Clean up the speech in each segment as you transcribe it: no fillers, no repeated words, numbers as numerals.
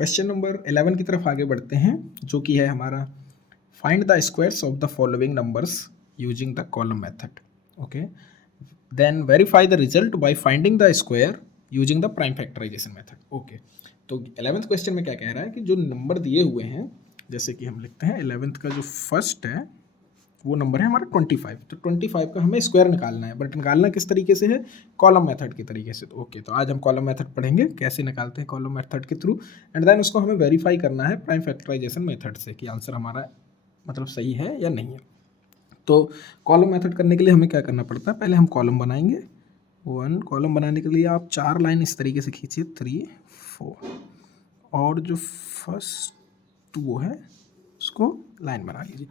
Question number 11 की तरफ आगे बढ़ते हैं, जो कि है हमारा find the squares of the following numbers using the column method. Okay, then verify the result by finding the square using the prime factorisation method. Okay, तो 11th क्वेश्चन में क्या कह रहा है कि जो नंबर दिए हुए हैं, जैसे कि हम लिखते हैं 11th का जो फर्स्ट है वो नंबर है हमारा 25. तो 25 का हमें स्क्वायर निकालना है, बट निकालना किस तरीके से है? कॉलम मेथड के तरीके से. तो ओके, तो आज हम कॉलम मेथड पढ़ेंगे, कैसे निकालते हैं कॉलम मेथड के थ्रू, एंड देन उसको हमें वेरीफाई करना है प्राइम फैक्टराइजेशन मेथड से कि आंसर हमारा मतलब सही है या नहीं है. तो कॉलम मेथड करने के लिए हमें क्या करना पड़ता है? पहले हम कॉलम बनाएंगे. कॉलम बनाने के लिए आप 4 लाइन इस तरीके से खींचिए, 3 4, और जो फर्स्ट वो है उसको लाइन बना लीजिए.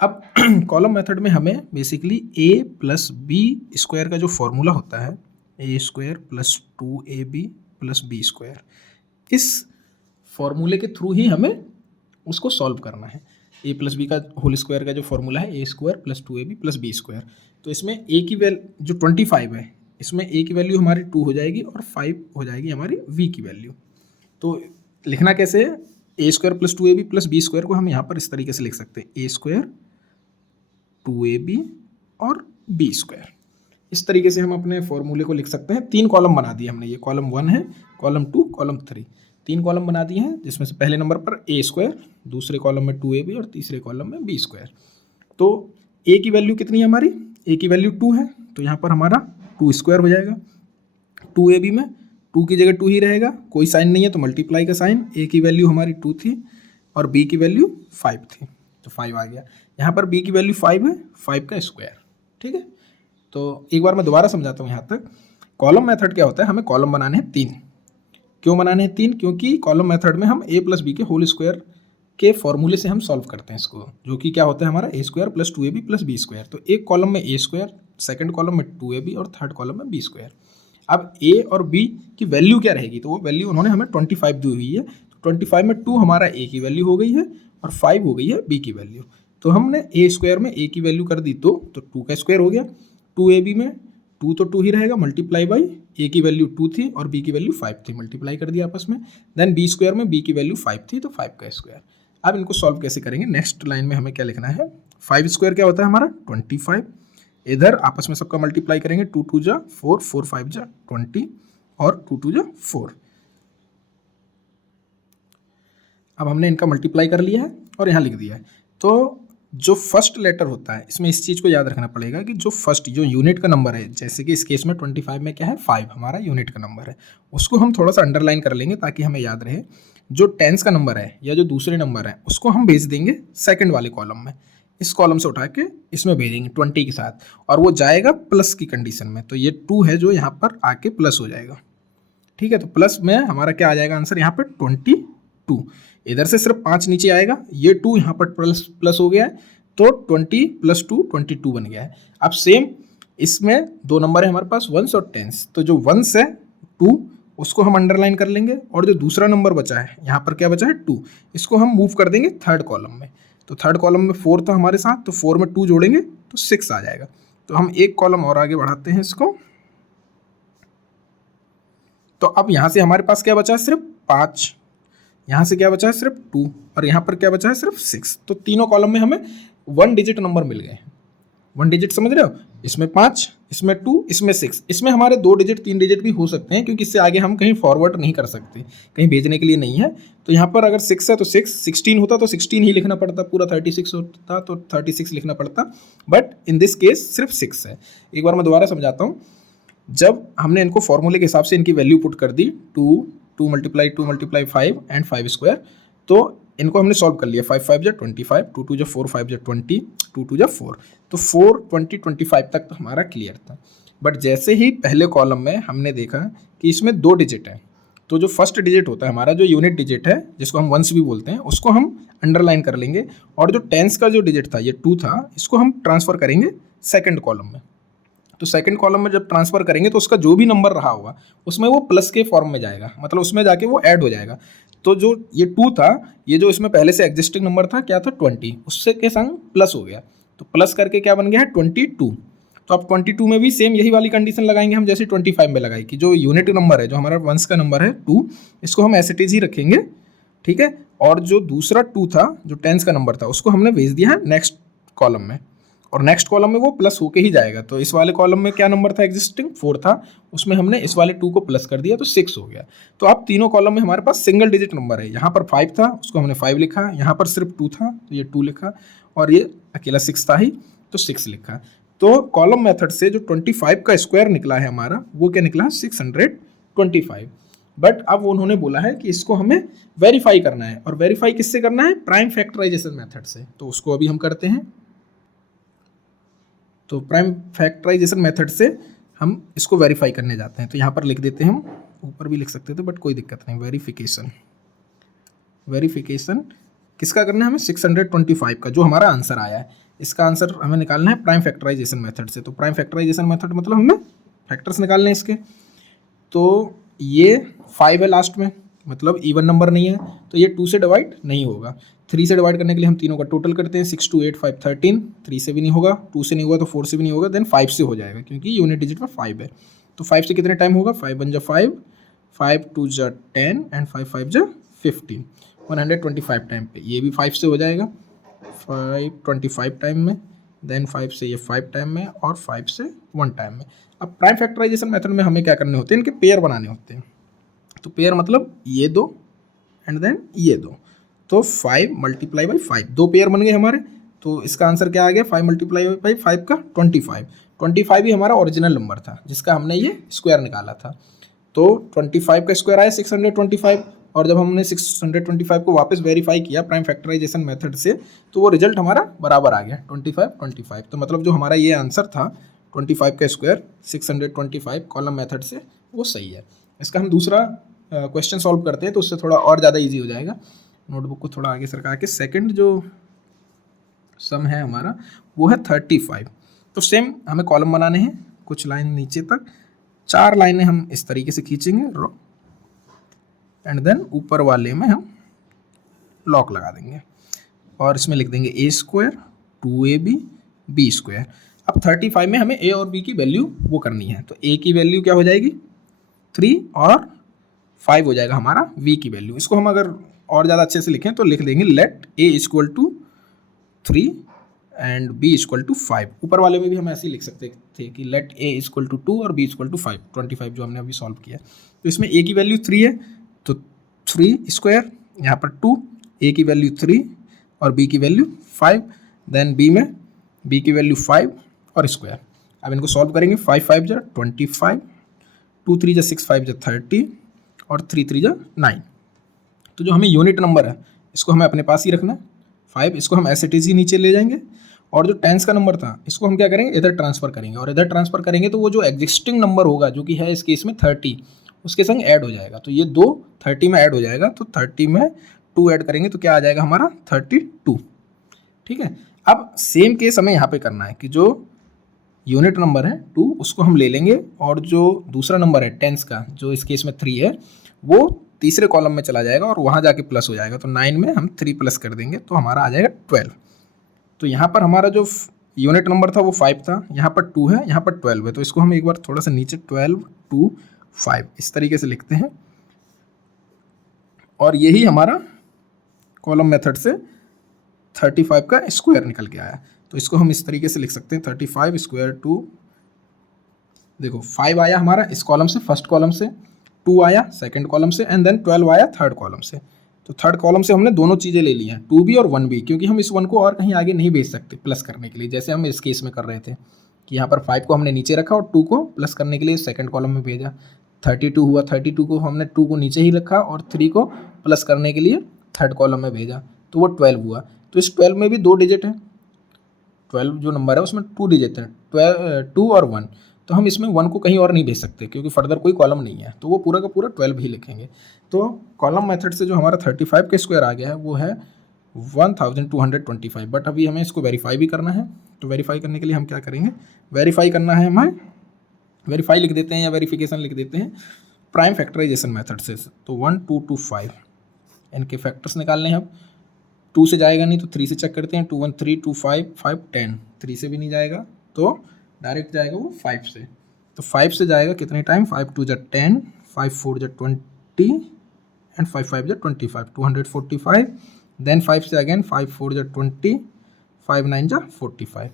अब कॉलम मेथड में हमें basically a plus B square का जो फॉर्मूला होता है, A square plus 2ab plus B square, इस फॉर्मूले के थ्रू ही हमें उसको सॉल्व करना है. a प्लस बी का होल स्क्वायर का जो फॉर्मूला है, A square plus 2ab plus B square. तो इसमें a की वैल्यू जो 25 है, इसमें a की वैल्यू हमारी 2 हो जाएगी और 5 हो जाएगी हमारी v की वैल्यू. तो लिखना कैसे है? A square plus 2ab plus B square को हम यहाँ पर इस तरीके से लिख सकते हैं, ए स्क्वायर 2ab और बी स्क्वायर. इस तरीके से हम अपने फॉर्मूले को लिख सकते हैं. 3 कॉलम बना दिए हमने, ये कॉलम 1 है, कॉलम 2, कॉलम 3, 3 कॉलम बना दिए हैं, जिसमें से पहले नंबर पर ए स्क्वायर, दूसरे कॉलम में 2ab और तीसरे कॉलम में बी स्क्वायर. तो ए की वैल्यू कितनी है हमारी? ए की वैल्यू 2 है, तो यहाँ पर हमारा 2 स्क्वायर हो जाएगा. 2ab में 2 की जगह 2 ही रहेगा, कोई साइन नहीं है तो मल्टीप्लाई का साइन. ए की वैल्यू हमारी 2 थी और बी की वैल्यू 5 थी, तो 5 आ गया. यहाँ पर b की वैल्यू 5 है, 5 का स्क्वायर. ठीक है, तो एक बार मैं दोबारा समझाता हूँ यहाँ तक. कॉलम मेथड क्या होता है? हमें कॉलम बनाने हैं 3. क्यों बनाने हैं 3? क्योंकि कॉलम मेथड में हम a प्लस बी के होल स्क्वायर के फॉर्मूले से हम सॉल्व करते हैं इसको, जो कि क्या होता है हमारा A square plus 2ab plus B square. तो एक कॉलम में ए स्क्वायर, सेकेंड कॉलम में 2ab और थर्ड कॉलम में बी स्क्वायर. अब a और b की वैल्यू क्या रहेगी? तो वो वैल्यू उन्होंने हमें 25 दी हुई है. तो 25 में 2 हमारा a की वैल्यू हो गई है और 5 हो गई है b की वैल्यू. तो हमने ए स्क्वायर में a की वैल्यू कर दी तो 2 का स्क्वायर हो गया. 2ab में 2 तो 2 ही रहेगा, मल्टीप्लाई बाई a की वैल्यू 2 थी और b की वैल्यू 5 थी, मल्टीप्लाई कर दिया आपस में. देन b स्क्वायर में b की वैल्यू 5 थी, तो 5 का स्क्वायर. अब इनको सॉल्व कैसे करेंगे? नेक्स्ट लाइन में हमें क्या लिखना है? 5 स्क्वायर क्या होता है हमारा? 25. इधर आपस में सबका मल्टीप्लाई करेंगे, 2 2 जा 4, 4 5 जा 20 और 2 2 जा 4. अब हमने इनका मल्टीप्लाई कर लिया है और यहाँ लिख दिया है. तो जो फर्स्ट लेटर होता है, इसमें इस चीज़ को याद रखना पड़ेगा कि जो फर्स्ट जो यूनिट का नंबर है, जैसे कि इस केस में 25 में क्या है? 5 हमारा यूनिट का नंबर है, उसको हम थोड़ा सा अंडरलाइन कर लेंगे ताकि हमें याद रहे. जो टेंस का नंबर है या जो दूसरे नंबर है, उसको हम भेज देंगे सेकंड वाले कॉलम में. इस कॉलम से उठा के इसमें भेजेंगे 20 के साथ, और वो जाएगा प्लस की कंडीशन में. तो ये 2 है जो यहाँ पर आके प्लस हो जाएगा. ठीक है, तो प्लस में हमारा क्या आ जाएगा आंसर? यहाँ पर 22. इधर से सिर्फ 5 नीचे आएगा, ये 2 यहाँ पर प्लस प्लस हो गया है, तो 20 प्लस 2 22 बन गया है. अब सेम इसमें 2 नंबर है हमारे पास, वंस और टेंस. तो जो वंस है 2, उसको हम अंडरलाइन कर लेंगे, और जो दूसरा नंबर बचा है, यहाँ पर क्या बचा है? 2, इसको हम मूव कर देंगे थर्ड कॉलम में. तो थर्ड कॉलम में 4 था हमारे साथ, तो 4 में 2 जोड़ेंगे तो 6 आ जाएगा. तो हम एक कॉलम और आगे बढ़ाते हैं इसको. तो अब यहाँ से हमारे पास क्या बचा है? सिर्फ 5. यहाँ से क्या बचा है? सिर्फ 2, और यहाँ पर क्या बचा है? सिर्फ 6. तो तीनों कॉलम में हमें 1 डिजिट नंबर मिल गए. 1 डिजिट समझ रहे हो? इसमें 5, इसमें 2, इसमें 6. इसमें हमारे 2 डिजिट 3 डिजिट भी हो सकते हैं, क्योंकि इससे आगे हम कहीं फॉरवर्ड नहीं कर सकते, कहीं भेजने के लिए नहीं है. तो यहाँ पर अगर 6 है तो 6, 16 होता तो 16 ही लिखना पड़ता, पूरा 36 होता तो 36 लिखना पड़ता, बट इन दिस केस सिर्फ 6 है. एक बार मैं दोबारा समझाता हूँ. जब हमने इनको फॉर्मूले के हिसाब से इनकी वैल्यू पुट कर दी, 2 मल्टीप्लाई 5 एंड 5 स्क्वायर, तो इनको हमने सॉल्व कर लिया. 5 5 जा 25, 2 2 जा 4, 5 जा 20, 2 2 जा 4. तो 4 20 25 तक तो हमारा क्लियर था. बट जैसे ही पहले कॉलम में हमने देखा कि इसमें 2 डिजिट है, तो जो फर्स्ट डिजिट होता है हमारा, जो यूनिट डिजिट है, जिसको हम वंस भी बोलते हैं, उसको हम अंडरलाइन कर लेंगे. और जो टेंस का जो डिजिट था, ये 2 था, इसको हम ट्रांसफ़र करेंगे सेकेंड कॉलम में. तो सेकंड कॉलम में जब ट्रांसफर करेंगे तो उसका जो भी नंबर रहा होगा उसमें वो प्लस के फॉर्म में जाएगा, मतलब उसमें जाके वो ऐड हो जाएगा. तो जो ये 2 था, ये जो इसमें पहले से एग्जिस्टिंग नंबर था क्या था? 20, उससे के संग प्लस हो गया, तो प्लस करके क्या बन गया है? 22. तो अब 22 में भी सेम यही वाली कंडीशन लगाएंगे हम जैसे 25 में लगाई, कि जो यूनिट नंबर है, जो हमारा वंस का नंबर है 2, इसको हम एज इट इज ही रखेंगे ठीक है। और जो दूसरा 2 था, जो टेंस का नंबर था, उसको हमने भेज दिया है नेक्स्ट कॉलम में, और नेक्स्ट कॉलम में वो प्लस होके ही जाएगा। तो इस वाले कॉलम में क्या नंबर था एग्जिस्टिंग, 4 था, उसमें हमने इस वाले 2 को प्लस कर दिया तो 6 हो गया। तो अब तीनों कॉलम में हमारे पास सिंगल डिजिट नंबर है। यहाँ पर 5 था, उसको हमने 5 लिखा, यहाँ पर सिर्फ 2 था तो ये 2 लिखा, और ये अकेला 6 था ही तो 6 लिखा। तो कॉलम मेथड से जो 25 का स्क्वायर निकला है हमारा, वो क्या निकला, 625। बट अब उन्होंने बोला है कि इसको हमें वेरीफाई करना है, और वेरीफाई किससे करना है, प्राइम फैक्टराइजेशन मेथड से। तो उसको अभी हम करते हैं। तो प्राइम फैक्टराइजेशन मेथड से हम इसको वेरीफाई करने जाते हैं। तो यहाँ पर लिख देते हैं, हम ऊपर भी लिख सकते थे बट कोई दिक्कत नहीं। वेरिफिकेशन किसका करना है हमें, 625 का, जो हमारा आंसर आया है। इसका आंसर हमें निकालना है प्राइम फैक्टराइजेशन मेथड से। तो प्राइम फैक्टराइजेशन मेथड मतलब हमें फैक्टर्स निकालने हैं इसके। तो ये 5 है लास्ट में, मतलब इवन नंबर नहीं है, तो ये 2 से डिवाइड नहीं होगा। 3 से डिवाइड करने के लिए हम तीनों का टोटल करते हैं, 6 2 8 5 13। 3 से भी नहीं होगा, 2 से नहीं होगा तो 4 से भी नहीं होगा, देन 5 से हो जाएगा क्योंकि यूनिट डिजिट में 5 है। तो 5 से कितने टाइम होगा, 5 1 जा 5, 5 2 जा 10 एंड 5 5 जा 15, 125 टाइम पे। ये भी 5 से हो जाएगा, 525 टाइम में, देन 5 से ये 5 टाइम में, और 5 से 1 टाइम में। अब प्राइम फैक्टराइजेशन मेथड में हमें क्या करने होते हैं, इनके पेयर बनाने होते हैं। तो पेयर मतलब ये दो एंड देन ये दो। तो 5 मल्टीप्लाई बाई 5, 2 पेयर बन गए हमारे। तो इसका आंसर क्या आ गया, 5 मल्टीप्लाई बाई 5 का 25। 25 ही हमारा ओरिजिनल नंबर था जिसका हमने ये स्क्वायर निकाला था। तो 25 का स्क्वायर आया 625, और जब हमने 625 को वापस वेरीफाई किया प्राइम फैक्टराइजेशन मेथड से, तो वो रिजल्ट हमारा बराबर आ गया 25। तो मतलब जो हमारा ये आंसर था 25 का स्क्वायर 625 कॉलम मेथड से, वो सही है। इसका हम दूसरा क्वेश्चन सॉल्व करते हैं तो उससे थोड़ा और ज़्यादा ईजी हो जाएगा। नोटबुक को थोड़ा आगे सरका के, सेकंड जो सम है हमारा वो है 35। तो सेम हमें कॉलम बनाने हैं, कुछ लाइन नीचे तक, 4 लाइनें हम इस तरीके से खींचेंगे रो, एंड देन ऊपर वाले में हम लॉक लगा देंगे, और इसमें लिख देंगे ए स्क्वायर 2ab बी स्क्वायर। अब 35 में हमें ए और बी की वैल्यू वो करनी है। तो ए की वैल्यू क्या हो जाएगी 3, और 5 हो जाएगा हमारा v की वैल्यू। इसको हम अगर और ज़्यादा अच्छे से लिखें तो लिख देंगे let a equal to 3 and b equal to 5। ऊपर वाले में भी हम ऐसे ही लिख सकते थे कि लेट a इक्वल टू 2 और b इक्वल टू 5, 25 जो हमने अभी सॉल्व किया। तो इसमें a की वैल्यू 3 है तो 3 स्क्वायर, यहाँ पर 2, a की वैल्यू 3 और b की वैल्यू 5, देन b में b की वैल्यू 5 और स्क्वायर। अब इनको सॉल्व करेंगे, 5 5 जा 25, 2 3 जा 6 5 जा 30, और 3 3 जा 9। तो जो हमें यूनिट नंबर है इसको हमें अपने पास ही रखना है 5, इसको हम एस इट इज ही नीचे ले जाएंगे। और जो टेंस का नंबर था इसको हम क्या करेंगे, इधर ट्रांसफर करेंगे, और इधर ट्रांसफर करेंगे तो वो जो एग्जिस्टिंग नंबर होगा जो कि है इस केस में 30, उसके संग ऐड हो जाएगा। तो ये 2 30 में ऐड हो जाएगा, तो 30 में 2 ऐड करेंगे तो क्या आ जाएगा हमारा 32। ठीक है। अब सेम केस हमें यहाँ पे करना है कि जो यूनिट नंबर है 2 उसको हम ले लेंगे, और जो दूसरा नंबर है टेंस का जो इस केस में 3 है, वो तीसरे कॉलम में चला जाएगा और वहाँ जाके प्लस हो जाएगा। तो 9 में हम 3 प्लस कर देंगे तो हमारा आ जाएगा 12। तो यहाँ पर हमारा जो यूनिट नंबर था वो 5 था, यहाँ पर 2 है, यहाँ पर 12 है। तो इसको हम एक बार थोड़ा सा नीचे 12 2 5 इस तरीके से लिखते हैं, और यही हमारा कॉलम मेथड से 35 का स्क्वायर निकल के आया। तो इसको हम इस तरीके से लिख सकते हैं 35 स्क्वायर टू, देखो 5 आया हमारा इस कॉलम से, फर्स्ट कॉलम से, 2 आया सेकंड कॉलम से, एंड देन 12 आया थर्ड कॉलम से। तो थर्ड कॉलम से हमने दोनों चीज़ें ले ली हैं, 2b और 1b, क्योंकि हम इस 1 को और कहीं आगे नहीं भेज सकते प्लस करने के लिए, जैसे हम इस केस में कर रहे थे कि यहाँ पर 5 को हमने नीचे रखा और 2 को प्लस करने के लिए सेकंड कॉलम में भेजा। 32 हुआ, 32 को हमने 2 को नीचे ही रखा और 3 को प्लस करने के लिए थर्ड कॉलम में भेजा, तो वो 12 हुआ। तो इस 12 में भी 2 डिजिट है, 12 जो नंबर है उसमें 2 डिजिट है, 2 और 1। तो हम इसमें 1 को कहीं और नहीं भेज सकते क्योंकि फर्दर कोई कॉलम नहीं है, तो वो पूरा का पूरा 12 ही लिखेंगे। तो कॉलम मेथड से जो हमारा 35 का स्क्वायर आ गया है वो है 1225। बट अभी हमें इसको वेरीफाई भी करना है। तो वेरीफाई करने के लिए हम क्या करेंगे, वेरीफाई करना है हमें, वेरीफाई लिख देते हैं या वेरिफिकेशन लिख देते हैं प्राइम फैक्टराइजेशन मेथड से। तो 1 2 2 5 इनके फैक्टर्स निकालने हैं। अब 2 से जाएगा नहीं तो 3 से चेक करते हैं, 2 1 3 2 5 5 10, 3 से भी नहीं जाएगा तो डायरेक्ट जाएगा वो 5 से। तो 5 से जाएगा कितने टाइम, 5 2 जा 10, 5 4 जा 20, एंड 5 5 जो 25, 245, देन 5 से अगेन 5 4 जो 20, 5 9 जो 45,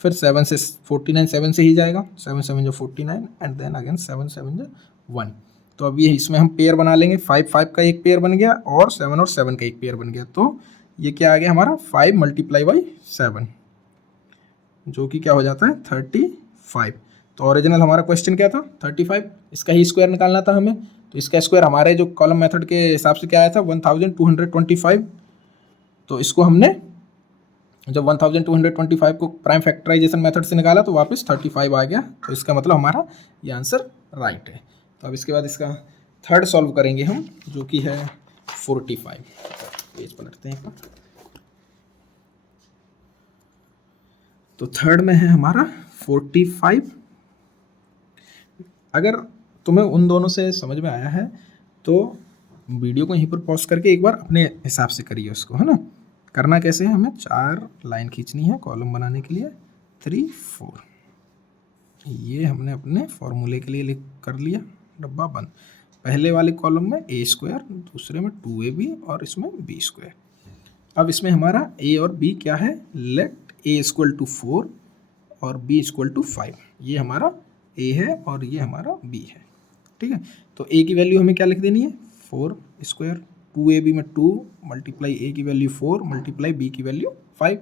फिर 7 से 49 7 से ही जाएगा, 7 7 जो 49 एंड देन अगेन 7 7 जो 1। तो अब ये इसमें हम पेयर बना लेंगे, 5 5 का एक पेयर बन गया और 7 का एक पेयर बन गया। तो ये क्या आ गया हमारा 5 मल्टीप्लाई बाई 7 जो कि क्या हो जाता है 35। तो ओरिजिनल हमारा क्वेश्चन क्या था 35, इसका ही स्क्वायर निकालना था हमें। तो इसका स्क्वायर हमारे जो कॉलम मेथड के हिसाब से क्या आया था 1225। तो इसको हमने जब 1225 को प्राइम फैक्टराइजेशन मेथड से निकाला तो वापस 35 आ गया। तो इसका मतलब हमारा ये आंसर राइट है। तो अब इसके बाद इसका थर्ड सॉल्व करेंगे हम जो कि है 45। पेज पलटते हैं एक बार। तो थर्ड में है हमारा 45। अगर तुम्हें उन दोनों से समझ में आया है तो वीडियो को यहीं पर पॉज करके एक बार अपने हिसाब से करिए उसको, है ना। करना कैसे है, हमें 4 लाइन खींचनी है कॉलम बनाने के लिए, 3 4। ये हमने अपने फॉर्मूले के लिए लिख कर लिया, डब्बा बंद। पहले वाले कॉलम में a स्क्वायर, दूसरे में 2ab और इसमें b स्क्वायर। अब इसमें हमारा a और b क्या है, लेट a इक्वल टू 4 और b इक्वल टू 5। ये हमारा a है और ये हमारा b है, ठीक है। तो a की वैल्यू हमें क्या लिख देनी है 4 स्क्वायर, 2ab में 2 मल्टीप्लाई a की वैल्यू 4 मल्टीप्लाई b की वैल्यू 5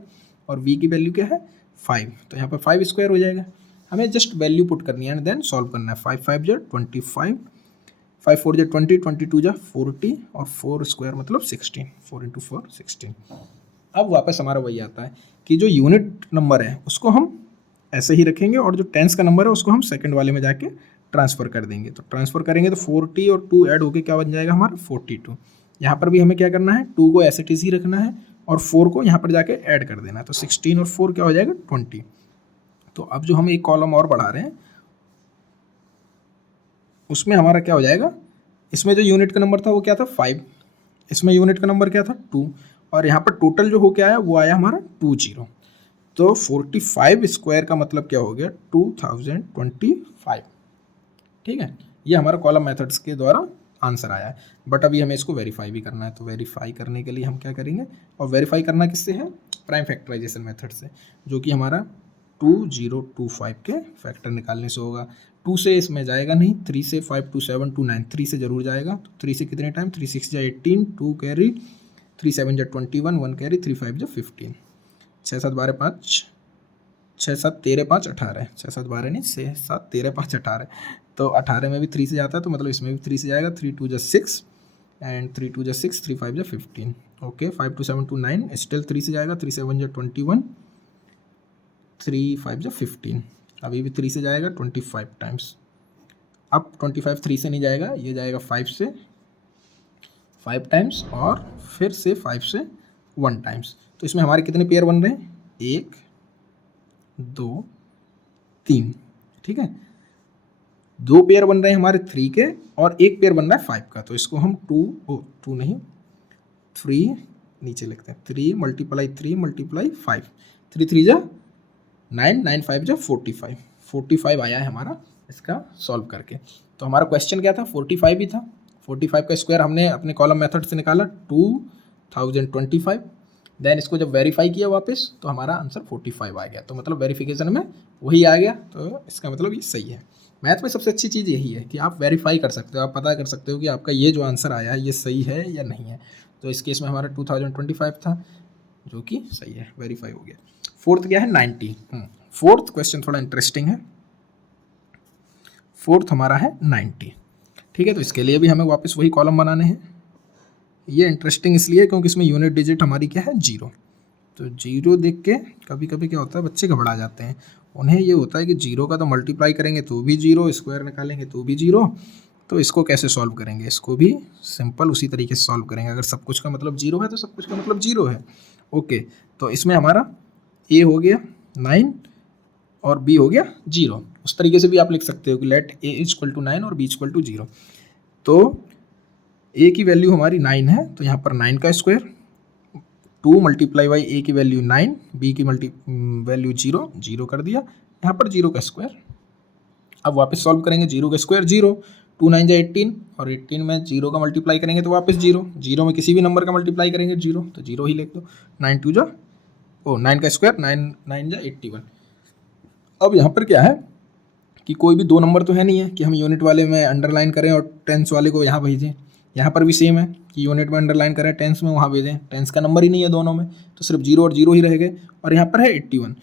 और b की वैल्यू क्या है 5। तो यहाँ पर 5 स्क्वायर हो जाएगा। हमें जस्ट वैल्यू पुट करनी है एंड देन सॉल्व करना है। 5 5 जो 25, 5 4 जो 20, 22 जो 40 और 4 स्क्वायर मतलब 16, 4 इंटू 4 16। अब वापस हमारा वही आता है कि जो यूनिट नंबर है उसको हम ऐसे ही रखेंगे और जो टेंस का नंबर है उसको हम सेकंड वाले में जाके ट्रांसफ़र कर देंगे। तो ट्रांसफ़र करेंगे तो 40 और 2 ऐड होके क्या बन जाएगा हमारा 42। यहाँ पर भी हमें क्या करना है 2 को ऐसे ही रखना है और 4 को यहाँ पर जाके ऐड कर देना है। तो 16 और 4 क्या हो जाएगा 20। तो अब जो हम एक कॉलम और बढ़ा रहे हैं उसमें हमारा क्या हो जाएगा, इसमें जो यूनिट का नंबर था वो क्या था 5, इसमें यूनिट का नंबर क्या था 2 और यहाँ पर टोटल जो होके आया वो आया हमारा 20। तो 45 स्क्वायर का मतलब क्या हो गया 2025, ठीक है। ये हमारा कॉलम मेथड्स के द्वारा आंसर आया है। बट अभी हमें इसको वेरीफाई भी करना है। तो वेरीफाई करने के लिए हम क्या करेंगे, और वेरीफाई करना किससे है प्राइम फैक्टराइजेशन मेथड से, जो कि हमारा 2025 के फैक्टर निकालने से होगा। 2 से इसमें जाएगा नहीं, 3 से 5 2 7 2 9, 3 से जरूर जाएगा। तो 3 से कितने टाइम 3 6 जा 18, 2 कैरी, 3 7 जा 21, 1 कैरी, 3 5 जा 15, 6 7 12 5, 6 7 13 5 18, 6 7 12 नहीं 6 7 13 5 18। तो 18 में भी 3 से जाता है तो मतलब इसमें भी 3 से जाएगा। 3 2 जा 6 एंड 3 2 जा 6, 3 5 जा 15, ओके। 5 2 7 2 9 स्टिल 3 से जाएगा। 3 7 जा 21, 3 5 जा 15, अभी भी 3 से जाएगा 25 टाइम्स। अब 25 3 से नहीं जाएगा, ये जाएगा 5 से 5 टाइम्स और फिर से 5 से 1 टाइम्स। तो इसमें हमारे कितने पेयर बन रहे हैं 1 2 3, ठीक है। 2 पेयर बन रहे हैं हमारे 3 के और 1 पेयर बन रहा है 5 का। तो इसको हम 3 नीचे लिखते हैं, 3 मल्टीप्लाई 3 मल्टीप्लाई 5, 3 3 जा 9, 9 5 जा 45, 45 आया है हमारा इसका सॉल्व करके। तो हमारा क्वेश्चन क्या था 45 ही था। 45 का स्क्वायर हमने अपने कॉलम मेथड से निकाला 2025। देन इसको जब वेरीफाई किया वापस तो हमारा आंसर 45 आ गया। तो मतलब वेरिफिकेशन में वही आ गया। तो इसका मतलब ये सही है। मैथ में सबसे अच्छी चीज़ यही है कि आप वेरीफाई कर सकते हो, आप पता कर सकते हो कि आपका ये जो आंसर आया है ये सही है या नहीं है। तो इस केस में हमारा 2025 था जो कि सही है, वेरीफाई हो गया। फोर्थ क्या है 90। फोर्थ क्वेश्चन थोड़ा इंटरेस्टिंग है। फोर्थ हमारा है 90, ठीक है। तो इसके लिए भी हमें वापस वही कॉलम बनाने हैं। ये इंटरेस्टिंग इसलिए क्योंकि इसमें यूनिट डिजिट हमारी क्या है 0। तो 0 देख के कभी कभी क्या होता है बच्चे घबरा जाते हैं। उन्हें ये होता है कि 0 का तो मल्टीप्लाई करेंगे तो भी 0, स्क्वायर निकालेंगे तो भी 0, तो इसको कैसे सॉल्व करेंगे। इसको भी सिंपल उसी तरीके से सॉल्व करेंगे। अगर सब कुछ का मतलब 0 है तो सब कुछ का मतलब 0 है, ओके। तो इसमें हमारा a हो गया 9 और b हो गया 0। उस तरीके से भी आप लिख सकते हो कि लेट a इक्वल टू 9 और b इक्वल टू 0। तो a की वैल्यू हमारी 9 है तो यहाँ पर 9 का स्क्वायर, 2 मल्टीप्लाई बाई a की वैल्यू 9, b की वैल्यू 0, 0 कर दिया, यहाँ पर 0 का स्क्वायर। अब वापस सॉल्व करेंगे, 0 का स्क्वायर 0, 2 9 जा 18 और 18 में 0 का मल्टीप्लाई करेंगे तो वापस 0, 0 में किसी भी नंबर का मल्टीप्लाई करेंगे 0, तो 0 ही लिख दो। 9 2 जा 9 का स्क्वायर 9 9 जा 81। अब यहाँ पर क्या है कि कोई भी दो नंबर तो है नहीं है कि हम यूनिट वाले में अंडरलाइन करें और टेंस वाले को यहाँ भेजें। यहाँ पर भी सेम है कि यूनिट में अंडरलाइन करें, टेंस में वहाँ भेजें। टेंस का नंबर ही नहीं है दोनों में, तो सिर्फ 0 और 0 ही रहेंगे। और यहाँ पर है 81,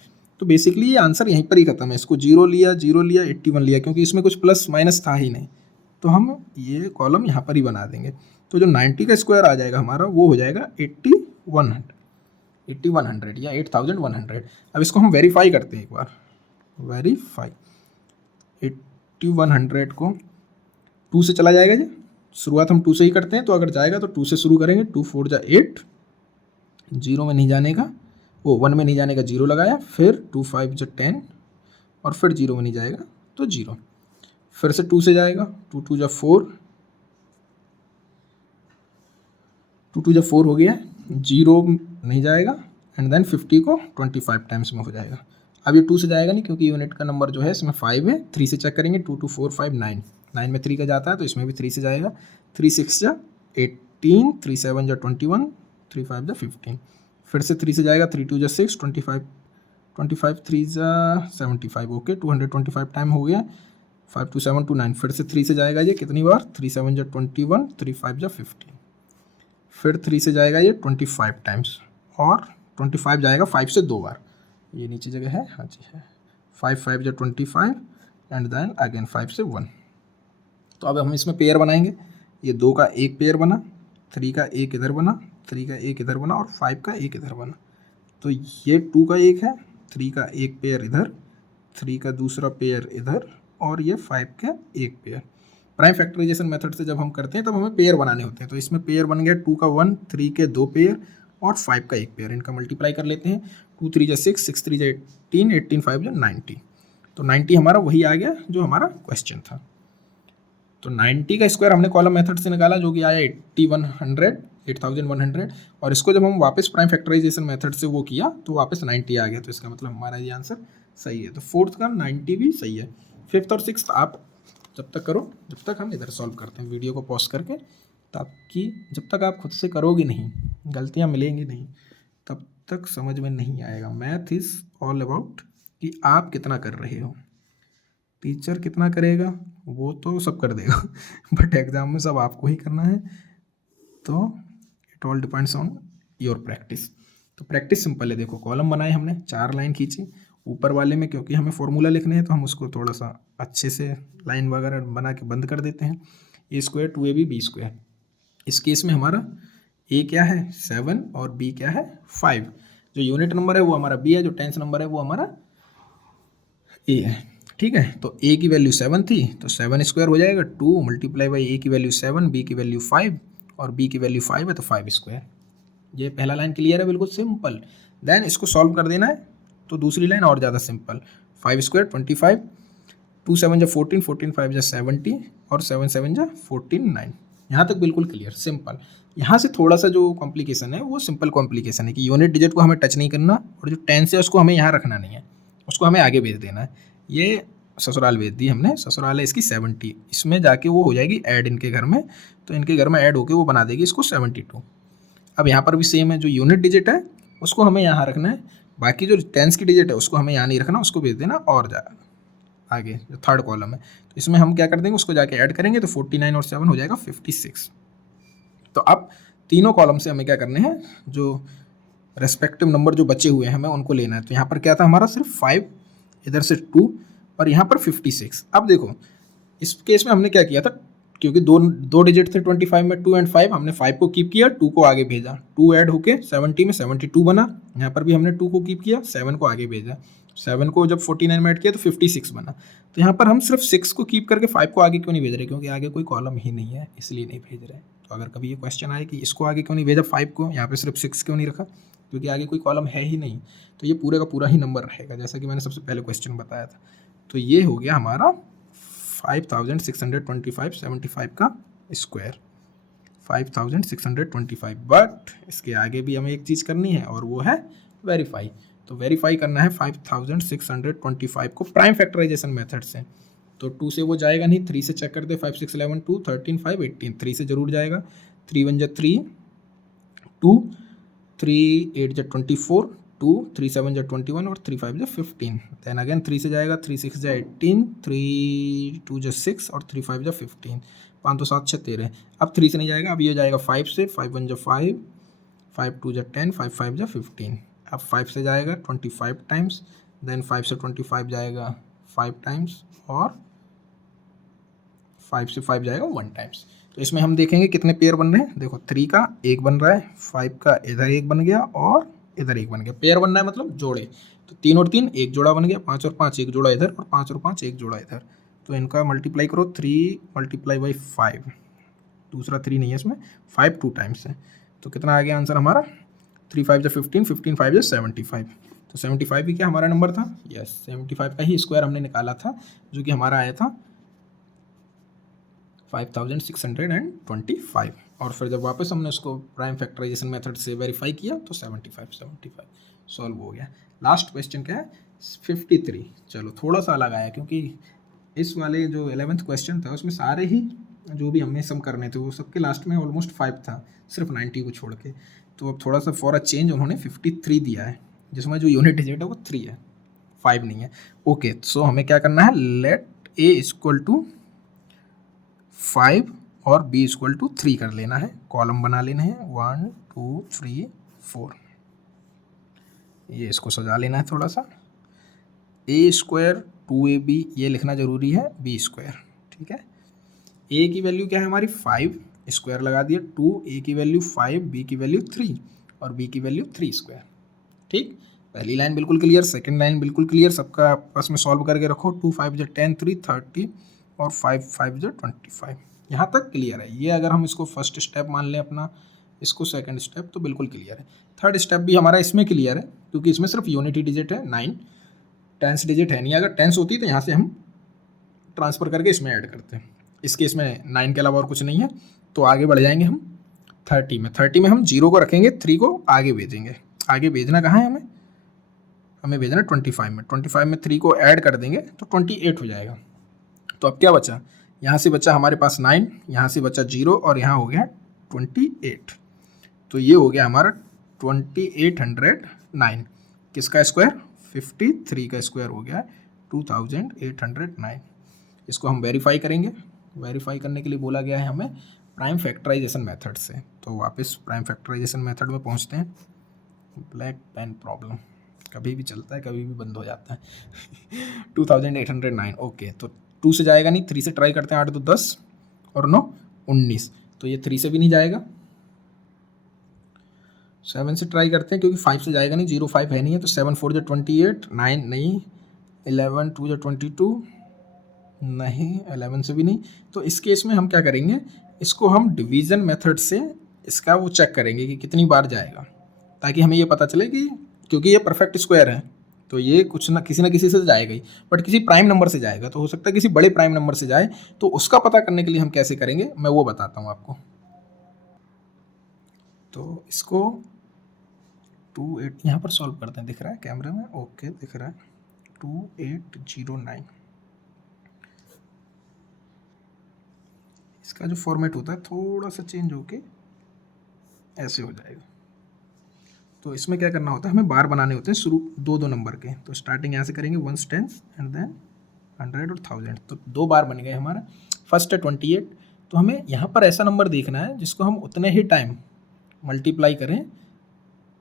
तो बेसिकली ये आंसर यहीं पर ही खत्म है। इसको 0 लिया 81 लिया, क्योंकि इसमें कुछ प्लस माइनस था ही नहीं, तो हम ये कॉलम यहाँ पर ही बना देंगे। तो जो 90 का स्क्वायर आ जाएगा हमारा वो हो जाएगा 8100 या 8100। अब इसको हम वेरीफाई करते हैं एक बार। वेरीफाई 8100 को 2 से चला जाएगा जी, शुरुआत हम 2 से ही करते हैं, तो अगर जाएगा तो 2 से शुरू करेंगे। 2 4 जा 8, 0 में नहीं जाने का, वो 1 में नहीं जाने का 0 लगाया, फिर 2 5 जा 10 और फिर 0 में नहीं जाएगा तो 0, फिर से 2 से जाएगा, 2 2 जा 4, 2 2 जा 4 हो गया, 0 नहीं जाएगा, एंड देन 50 को 25 टाइम्स में हो जाएगा। अब ये 2 से जाएगा नहीं क्योंकि यूनिट का नंबर जो है इसमें 5 है। 3 से चेक करेंगे, 2 2 4 5 9, 9 में 3 का जाता है तो इसमें भी 3 से जाएगा। 3 6 जा 18, 3 7 जा 21, 3 5 जा 15, फिर से 3 से जाएगा, 3 2 जा 6, 25 3 जा 75, ओके 225 टाइम हो गया। 5 2 7 2 9, फिर से 3 से जाएगा ये कितनी बार, 3 7 जा 21, 3 5 जा 15, फिर 3 से जाएगा ये 25 टाइम्स, और 25 जाएगा 5 से 2 बार। ये नीचे जगह है, हाँ जी है। 5 5 जा 25 एंड देन अगेन 5 से 1। तो अब हम इसमें पेयर बनाएंगे। ये 2 का एक पेयर बना, 3 का एक इधर बना, 3 का एक इधर बना और 5 का एक इधर बना। तो ये 2 का एक है, 3 का एक पेयर इधर, 3 का दूसरा पेयर इधर, और ये 5 का एक पेयर। प्राइम फैक्टराइजेशन मेथड से जब हम करते हैं तब हमें पेयर बनाने होते हैं। तो इसमें पेयर बन गया 2 का 1, 3 के 2 पेयर और 5 का एक पेयर। इनका मल्टीप्लाई कर लेते हैं। 2 3 जा 6, 6 3 जा 18, 18 5 जा 90। तो 90 हमारा वही आ गया जो हमारा क्वेश्चन था। तो 90 का स्क्वायर हमने कॉलम मेथड से निकाला जो कि आया 8100, और इसको जब हम वापस प्राइम फैक्टराइजेशन मेथड से वो किया तो वापस 90 आ गया। तो इसका मतलब हमारा ये आंसर सही है। तो फोर्थ का 90 भी सही है। फिफ्थ और सिक्स्थ आप जब तक करो, जब तक हम इधर सॉल्व करते हैं वीडियो को पॉज करके, ताकि जब तक आप खुद से करोगे नहीं, गलतियाँ मिलेंगी नहीं, तब तक समझ में नहीं आएगा। मैथ इज़ ऑल अबाउट कि आप कितना कर रहे हो। टीचर कितना करेगा वो तो सब कर देगा बट एग्ज़ाम में सब आपको ही करना है। तो it all depends on your practice. तो प्रैक्टिस सिंपल है। देखो कॉलम बनाए हमने, 4 लाइन खींची। ऊपर वाले में क्योंकि हमें फॉर्मूला लिखने हैं तो हम उसको थोड़ा सा अच्छे से लाइन वगैरह बना के बंद कर देते हैं। ए स्क्वायर 2ab बी स्क्वायर। इस केस में हमारा ए क्या है 7 और बी क्या है 5। जो यूनिट नंबर है वो हमारा बी है, जो टेंस नंबर है वो हमारा ए है। ठीक है, तो ए की वैल्यू 7 थी तो 7 स्क्वायर हो जाएगा 2 मल्टीप्लाई बाई ए की वैल्यू 7, बी की वैल्यू 5 और बी की वैल्यू 5 है तो 5 स्क्वायर। ये पहला लाइन क्लियर है, बिल्कुल सिंपल। देन इसको सॉल्व कर देना है तो दूसरी लाइन और ज़्यादा सिंपल। 5 स्क्वायर 25, 2 7 जा 14, 14 5 जा 70 और 7 7 जा 14 9। यहाँ तक बिल्कुल क्लियर सिंपल। यहाँ से थोड़ा सा जो कॉम्प्लिकेशन है वो सिंपल कॉम्प्लिकेशन है कि यूनिट डिजिट को हमें टच नहीं करना और जो टेंस है उसको हमें यहाँ रखना नहीं है, उसको हमें आगे भेज देना है। ये ससुराल भेज दी हमने, ससुराल है इसकी 70, इसमें जाके वो हो जाएगी ऐड इनके घर में, तो इनके घर में ऐड होके वो बना देगी इसको 72। अब यहाँ पर भी सेम है, जो यूनिट डिजिट है उसको हमें यहाँ रखना है, बाकी जो टेंस की डिजिट है उसको हमें यहाँ नहीं रखना, उसको भेज देना और जा आगे जो थर्ड कॉलम है। तो इसमें हम क्या कर देंगे, उसको जाके ऐड करेंगे तो 49 और 7 हो जाएगा 56। तो अब तीनों कॉलम से हमें क्या करने हैं, जो रेस्पेक्टिव नंबर जो बचे हुए हैं हमें उनको लेना है। तो यहाँ पर क्या था हमारा सिर्फ 5, इधर से 2 और यहाँ पर 56। अब देखो इस केस में हमने क्या किया था, क्योंकि दो डिजिट थे 25 में 2 एंड 5, हमने 5 को कीप किया, 2 को आगे भेजा, 2 ऐड होके 70 में 72 बना। यहाँ पर भी हमने 2 को कीप किया, 7 को आगे भेजा, 7 को जब 49 में ऐड किया तो 56 बना। तो यहाँ पर हम सिर्फ 6 को कीप करके 5 को आगे क्यों नहीं भेज रहे, क्योंकि आगे कोई कॉलम ही नहीं है इसलिए नहीं भेज रहे। तो अगर कभी ये क्वेश्चन आए कि इसको आगे क्यों नहीं भेजा 5 को, यहाँ पे सिर्फ 6 क्यों नहीं रखा, क्योंकि आगे कोई कॉलम है ही नहीं, तो ये पूरे का पूरा ही नंबर रहेगा, जैसा कि मैंने सबसे पहले क्वेश्चन बताया था। तो ये हो गया हमारा 5625 75 का स्क्वायर, 5625। बट इसके आगे भी हमें एक चीज़ करनी है और वो है वेरीफाई। तो वेरीफाई करना है 5625 को प्राइम फैक्टराइजेशन मेथड से। तो 2 से वो जाएगा नहीं, 3 से चेक करते, 5 6 11 2 13 5 18, 3 से जरूर जाएगा, 3 1 जा 3 2 3 8 जा 24 2 3 7 जा 21 और 3 5 जा 15, देन अगेन 3 से जाएगा, 3 6 जा 18 3 2 जा 6 और 3 5 जा 15, 5 2 7 6 13। अब 3 से नहीं जाएगा, अब ये जाएगा 5 से, 5 1 जा 5 5 2 जा 10 5 5 जा 15। अब 5 से जाएगा 25 टाइम्स, देन 5 से 25 जाएगा 5 टाइम्स और 5 से 5 जाएगा 1 टाइम्स। तो इसमें हम देखेंगे कितने पेयर बन रहे हैं। देखो 3 का एक बन रहा है, 5 का इधर एक बन गया और इधर एक बन गया। पेयर बनना है मतलब जोड़े, तो 3 और 3 एक जोड़ा बन गया, 5 और 5 एक जोड़ा इधर और 5 और 5 एक जोड़ा इधर। तो इनका मल्टीप्लाई करो, 3 मल्टीप्लाई बाई 5, दूसरा 3 नहीं है इसमें, 5 2 टाइम्स है। तो कितना आ गया आंसर हमारा, 3 5 जा 15 15 5 जा 75। तो 75 भी क्या हमारा नंबर था, यस 75 का ही स्क्वायर हमने निकाला था, जो कि हमारा आया था 5625। और फिर जब वापस हमने उसको प्राइम फैक्टराइजेशन मेथड से वेरीफाई किया तो 75 सॉल्व हो गया। लास्ट क्वेश्चन क्या है, 53। चलो थोड़ा सा अलग आया, क्योंकि इस वाले जो 11th क्वेश्चन था उसमें सारे ही जो भी हमने सम करने थे वो सबके लास्ट में ऑलमोस्ट 5 था, सिर्फ 90 को छोड़ के। तो अब थोड़ा सा फॉर अ चेंज उन्होंने 53 दिया है, जिसमें जो यूनिट डिजिट है वो 3 है, 5 नहीं है। ओके, सो हमें क्या करना है, लेट ए इक्वल टू 5 और b इक्वल टू 3 कर लेना है, कॉलम बना लेना है 1 2 3 4। ये इसको सजा लेना है थोड़ा सा, a स्क्वायर 2ab ये लिखना जरूरी है, b स्क्वायर, ठीक है। a की वैल्यू क्या है हमारी 5, स्क्वायर लगा दिया, 2 a की वैल्यू 5 b की वैल्यू 3 और b की वैल्यू 3 स्क्वायर, ठीक। पहली लाइन बिल्कुल क्लियर, सेकंड लाइन बिल्कुल क्लियर, सबका आपस में सॉल्व करके रखो, 2 5 जा 10 3 30 और 5 5 जा 25, यहाँ तक क्लियर है। ये अगर हम इसको फर्स्ट स्टेप मान लें अपना, इसको सेकंड स्टेप, तो बिल्कुल क्लियर है। थर्ड स्टेप भी हमारा इसमें क्लियर है, क्योंकि इसमें सिर्फ यूनिटी डिजिट है 9, टेंस डिजिट है नहीं। अगर टेंस होती तो यहाँ से हम ट्रांसफ़र करके इसमें ऐड करते हैं, इसके इसमें 9 के अलावा और कुछ नहीं है। तो आगे बढ़ जाएंगे हम 30 में, 30 में हम 0 को रखेंगे, 3 को आगे भेजेंगे। आगे भेजना कहाँ है हमें भेजना 25 में, 25 में 3 को ऐड कर देंगे तो 28 हो जाएगा। तो अब क्या बचा, यहाँ से बचा हमारे पास 9, यहाँ से बचा 0 और यहाँ हो गया 28। तो ये हो गया हमारा 2809। किसका स्क्वायर, 53 का स्क्वायर हो गया 2809। इसको हम वेरीफाई करेंगे। वेरीफाई करने के लिए बोला गया है हमें प्राइम फैक्टराइजेशन मेथड से। तो वापस प्राइम फैक्टराइजेशन मेथड में पहुँचते हैं। ब्लैक पेन प्रॉब्लम कभी भी चलता है, कभी भी बंद हो जाता है। 2809, ओके। तो 2 से जाएगा नहीं, 3 से ट्राई करते हैं, 8 2 10 और 9 19। तो ये 3 से भी नहीं जाएगा, 7 से ट्राई करते हैं, क्योंकि 5 से जाएगा नहीं, 0 5 है नहीं है। तो 7 4 जा 28, 9 नहीं, 11 2 जा 22 नहीं, 11 से भी नहीं। तो इस केस में हम क्या करेंगे, इसको हम डिवीज़न मेथड से इसका वो चेक करेंगे कि कितनी बार जाएगा, ताकि हमें ये पता चले कि, क्योंकि ये परफेक्ट स्क्वायर है तो ये कुछ ना किसी से जाएगा ही, बट किसी प्राइम नंबर से जाएगा। तो हो सकता है किसी बड़े प्राइम नंबर से जाए, तो उसका पता करने के लिए हम कैसे करेंगे मैं वो बताता हूँ आपको। तो इसको 28 यहाँ पर सॉल्व करते हैं, दिख रहा है कैमरे में, ओके दिख रहा है 2809। इसका जो फॉर्मेट होता है थोड़ा सा चेंज होके ऐसे हो जाएगा। तो इसमें क्या करना होता है, हमें बार बनाने होते हैं शुरू 2 नंबर के। तो स्टार्टिंग यहाँ से करेंगे 1 10 एंड देन 100 और 1000। तो 2 बार बन गए हमारा। फर्स्ट है 28, तो हमें यहाँ पर ऐसा नंबर देखना है जिसको हम उतने ही टाइम मल्टीप्लाई करें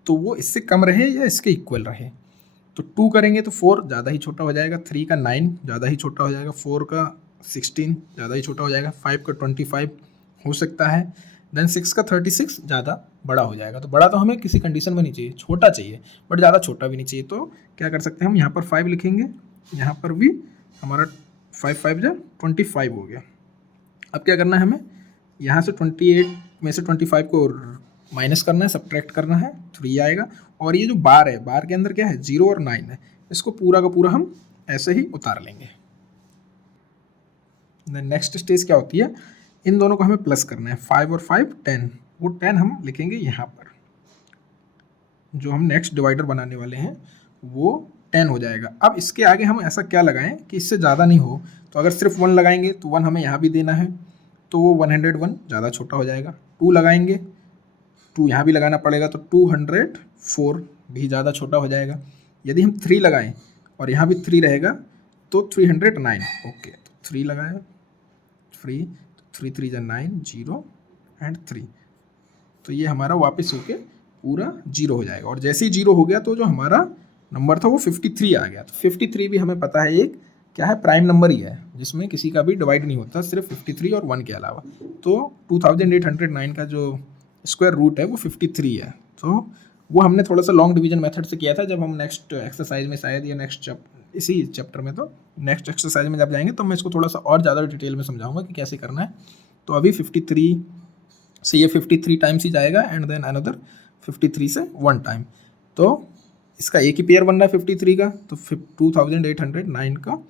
तो वो इससे कम रहे या इसके इक्वल रहे। तो 2 करेंगे तो 4 ज़्यादा ही छोटा हो जाएगा, 3 का 9 ज़्यादा ही छोटा हो जाएगा, 4 का 16 ज़्यादा ही छोटा हो जाएगा, 5 का 25 हो सकता है, देन 6 का 36 ज़्यादा बड़ा हो जाएगा। तो बड़ा तो हमें किसी कंडीशन में नहीं चाहिए, छोटा चाहिए, बट ज़्यादा छोटा भी नहीं चाहिए। तो क्या कर सकते हैं हम, यहाँ पर 5 लिखेंगे, यहाँ पर भी हमारा 5 5 जा 25 हो गया। अब क्या करना है हमें, यहाँ से 28 में से 25 को माइनस करना है, सब्ट्रैक्ट करना है, 3 आएगा। और ये जो बार है, बार के अंदर क्या है 0 और 9 है, इसको पूरा का पूरा हम ऐसे ही उतार लेंगे। नेक्स्ट स्टेज क्या होती है, इन दोनों को हमें प्लस करना है, 5 और 5 10। वो 10 हम लिखेंगे यहाँ पर, जो हम नेक्स्ट डिवाइडर बनाने वाले हैं वो 10 हो जाएगा। अब इसके आगे हम ऐसा क्या लगाएं कि इससे ज़्यादा नहीं हो, तो अगर सिर्फ 1 लगाएंगे तो 1 हमें यहाँ भी देना है, तो वो 101 ज़्यादा छोटा हो जाएगा। 2 लगाएंगे, 2 यहाँ भी लगाना पड़ेगा, तो 204 भी ज़्यादा छोटा हो जाएगा। यदि हम 3 लगाएं और यहाँ भी 3 रहेगा तो 309। ओके, तो 3 लगाया, 3 3 जा 9, 0 एंड 3, तो ये हमारा वापस होके पूरा 0 हो जाएगा। और जैसे ही 0 हो गया तो जो हमारा नंबर था वो 53 आ गया। तो 53 भी हमें पता है एक क्या है, प्राइम नंबर ही है जिसमें किसी का भी डिवाइड नहीं होता, सिर्फ 53 और 1 के अलावा। तो 2809 का जो स्क्वायर रूट है वो 53 है। तो वो हमने थोड़ा सा लॉन्ग डिवीजन मेथड से किया था जब हम नेक्स्ट एक्सरसाइज में शायद, या इसी चैप्टर में, तो नेक्स्ट एक्सरसाइज में जब जाएंगे तो मैं इसको थोड़ा सा और ज़्यादा डिटेल में समझाऊंगा कि कैसे करना है। तो अभी 53 से ये 53 टाइम्स ही जाएगा एंड देन अनदर 53 से 1 टाइम, तो इसका एक ही पेयर बन रहा है 53 का, तो 2809 का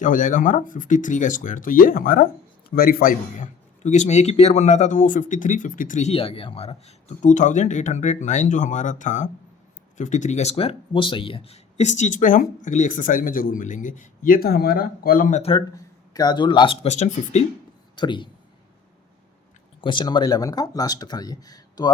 क्या हो जाएगा हमारा 53 का स्क्वायर। तो ये हमारा वेरीफाई हो गया क्योंकि इसमें एक ही पेयर बन रहा था, तो वो 53 ही आ गया हमारा। तो 2809 जो हमारा था 53 का स्क्वायर वो सही है। इस चीज़ पे हम अगली एक्सरसाइज में ज़रूर मिलेंगे। ये था हमारा कॉलम मेथड का जो लास्ट क्वेश्चन 53, क्वेश्चन नंबर 11 का लास्ट था ये। तो अब